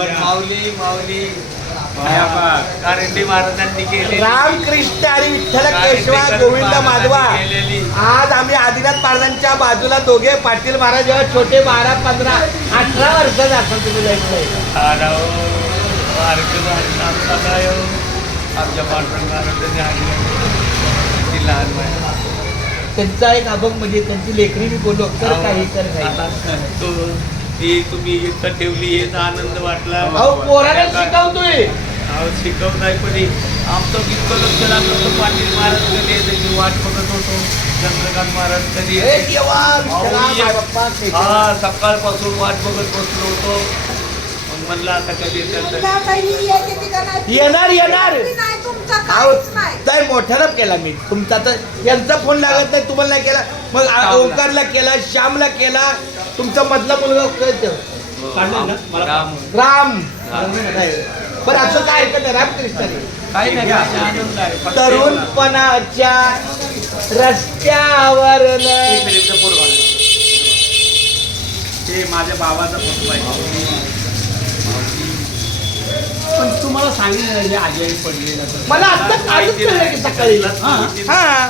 माऊली माऊली कारंडी महाराजांनी केले रामकृष्ण आणि विठ्ठल केशवा गोविंद माधवा. आज आम्ही आदिनाथ महाराजांच्या बाजूला दोघे पाटील महाराज जेव्हा छोटे 12, 15, 18 वर्षाचे असतात तुम्ही जायचंय आमच्या पांडुरंगाने लहान वया त्यांचा एक अभंग म्हणजे त्यांची लेकरी मी बोललो तर काही तर काही ती तुम्ही इथं ठेवली हेच आनंद वाटला. अहो पोराला शिकवतोय शिकवत नाही पण आमचं इतकं लक्ष लागलं होतं पाटील महाराज कधी येते मी वाट बघत होतो. चंद्रकांत महाराज कधी येते हा सकाळपासून वाट बघत बसलो होतो. मग म्हणलं आता कधी येणार येणार काय मोठ्यानं केला मी तुमचा तर यांचा फोन लागत नाही तुम्हाला नाही केला मग ओंकारला केला श्यामला केला तुमचा मधला मुलगा राम पण असं काय ऐकत नाही रामकृष्णाने काही नाही आनंद आहे. तरुणपणाच्या रस्त्यावर ते माझ्या बाबाचा फोटो आहे. पण तुम्हाला सांगितलं आजारी पडलेलं मला आता सकाळी हा